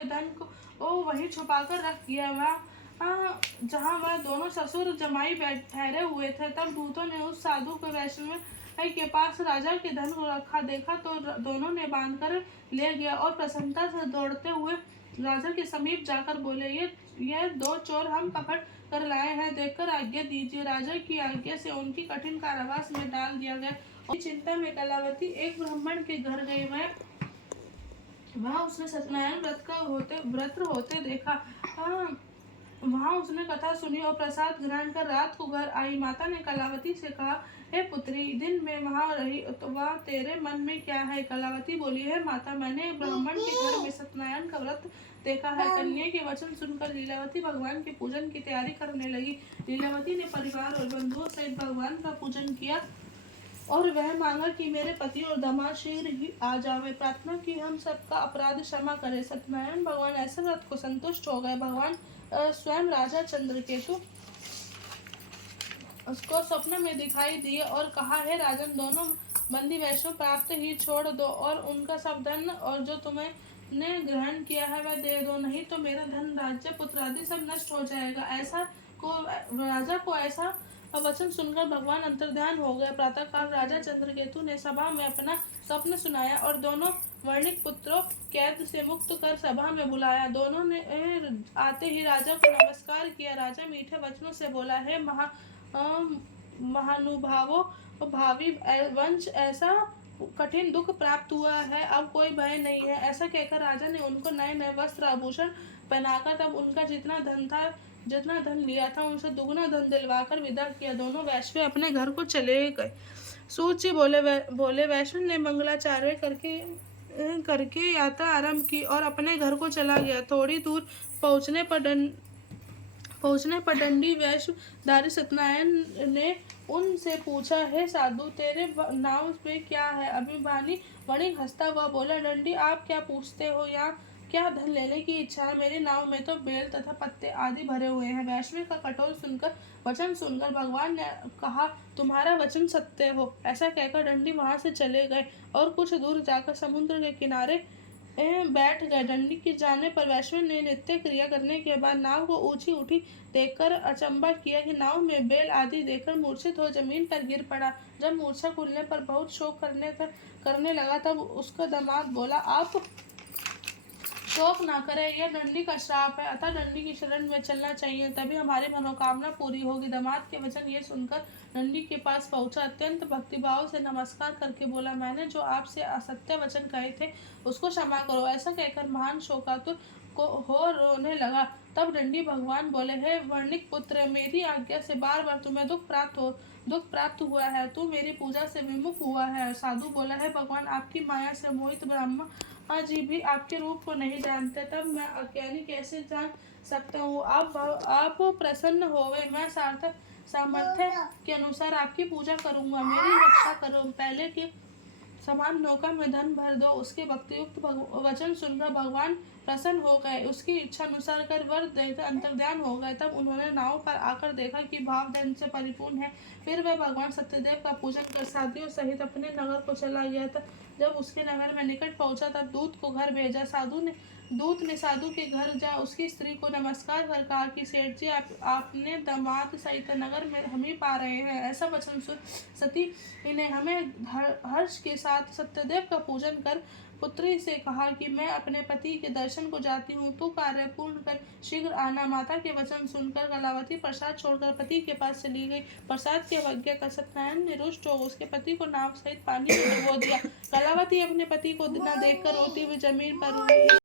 धन को वही छुपाकर रख दिया वहाँ जहाँ वह दोनों ससुर जमाई ठहरे हुए थे। तब दूतों ने उस साधु को वैष्णव के पास राजा के धन को रखा देखा तो दोनों ने बांध कर ले गया और प्रसन्नता से दौड़ते हुए राजा के समीप जाकर बोले, ये दो चोर हम पकड़ कर लाए हैं, देखकर आज्ञा दीजिए। राजा की आज्ञा से उनकी कठिन कारावास में डाल दिया गया। चिंता में कलावती एक ब्राह्मण के घर गई। वहाँ उसने सत्यनारायण व्रत होते देखा। वहाँ उसने कथा सुनी और प्रसाद ग्रहण कर रात को घर आई। माता ने कलावती से कहा, हे पुत्री, दिन में वहाँ रही तो वह तेरे मन में क्या है? कलावती बोली, है माता, मैंने ब्राह्मण के घर में सत्यनारायण का व्रत देखा है। कन्या के वचन सुनकर लीलावती भगवान के पूजन की तैयारी करने लगी। लीलावती ने परिवार और बंधुओं सहित भगवान का पूजन किया और वह मांगा कि मेरे पति और दामाद शीघ्र ही आ जावे, प्रार्थना की हम सबका अपराध क्षमा करे। सत्यनारायण भगवान ऐसे व्रत को संतुष्ट हो गए। भगवान स्वयं राजा चंद्रकेतु उसको स्वप्न में दिखाई दिए और कहा, हे राजन, दोनों बंदी वैष्णव प्राप्त ही छोड़ दो और उनका सब धन और जो तुम्हें ने ग्रहण किया है वह दे दो, नहीं तो मेरा धन, राज्य, पुत्र आदि सब नष्ट हो जाएगा। राजा को ऐसा वचन सुनकर भगवान अंतर्ध्यान हो गए। प्रातःकाल राजा चंद्रकेतु ने सभा में अपना स्वप्न सुनाया और दोनों वर्णिक पुत्रों कैद से मुक्त कर सभा में बुलाया। दोनों ने आते ही राजा को नमस्कार किया। राजा मीठे वचनों से बोला, हे महानुभावों, भावी वंश, ऐसा कठिन दुख प्राप्त हुआ है, अब कोई भय नहीं है। ऐसा कहकर राजा ने उनको नए नए वस्त्र आभूषण पहनाकर तब उनका जितना धन लिया था उनसे दुगुना धन दिलवाकर विदा किया। दोनों वैश्य अपने घर को चले गए। सूत जी बोले वैष्णव ने मंगलाचार्य करके यात्रा आरंभ की और अपने घर को चला गया। थोड़ी दूर पहुंचने पर दंडी वेशधारी सत्यनारायण ने उनसे पूछा, हे साधु, तेरे नाव पे क्या है? अभिमानी वणिक हंसता हुआ बोला, दंडी, आप क्या पूछते हो? यहाँ क्या धन लेने की इच्छा है? मेरी नाव में तो बेल तथा पत्ते आदि भरे हुए हैं। वैष्णव का वचन सुनकर भगवान ने कहा, तुम्हारा वचन सत्य हो। ऐसा कहकर दंडी वहां से चले गए और कुछ दूर जाकर समुद्र के किनारे बैठ गए। दंडी के जाने पर वैष्णव ने नित्य क्रिया करने के बाद नाव को ऊंची उठी देखकर अचंबा किया कि नाव में बेल आदि देखकर मूर्छित हो जमीन पर गिर पड़ा। जब मूर्छा खुलने पर बहुत शोक करने लगा तब उसका दामाद बोला, आप शोक ना करे, यह दंडी का श्राप है, अतः दंडी की शरण में चलना चाहिए, तभी हमारी मनोकामना पूरी होगी। दामाद के वचन ये सुनकर दंडी के पास पहुंचा, अत्यंत भक्तिभाव से नमस्कार करके बोला, मैंने जो आपसे असत्य वचन कहे थे उसको क्षमा करो। ऐसा कहकर महान शोकातुर हो रोने लगा। तब दंडी भगवान बोले, हे वर्णिक पुत्र, मेरी आज्ञा से बार बार तुम्हें दुख प्राप्त हुआ है, तू मेरी पूजा से विमुख हुआ है। साधु बोला, है भगवान, आपकी माया से मोहित ब्रह्मा जी भी आपके रूप को नहीं जानते, तब मैं अज्ञानी कैसे जान सकता हूँ? आप प्रसन्न होवे, मैं सामर्थ्य के अनुसार आपकी पूजा करूंगा, मेरी रक्षा करो। पहले के समान नौका में धन भर दो। उसके भक्तियुक्त वचन सुनकर भगवान प्रसन्न हो गए, उसकी इच्छा अनुसार कर वर देकर अंतर्ध्यान हो गए। तब उन्होंने नाव पर आकर देखा कि भाव धन से परिपूर्ण है। फिर वह भगवान सत्यदेव का पूजन कर साथियों सहित अपने नगर को चला गया था। जब उसके नगर में निकट पहुंचा तब दूत को घर भेजा। दूत ने साधु के घर जा उसकी स्त्री को नमस्कार कर कहा कि सेठ जी, आपने दामाद सहित नगर में हम ही पा रहे हैं। ऐसा वचन सुन सती ने हमें हर्ष के साथ सत्यदेव का पूजन कर पुत्री से कहा कि मैं अपने पति के दर्शन को जाती हूँ, तू कार्य पूर्ण कर शीघ्र आना। माता के वचन सुनकर कलावती प्रसाद छोड़कर पति के पास चली गई। प्रसाद की अवज्ञा कर सत्यनारायण ने रुष्ट हो उसके पति को नाव सहित पानी में डुबो दिया। कलावती अपने पति को न देखकर रोती हुई जमीन पर हुई।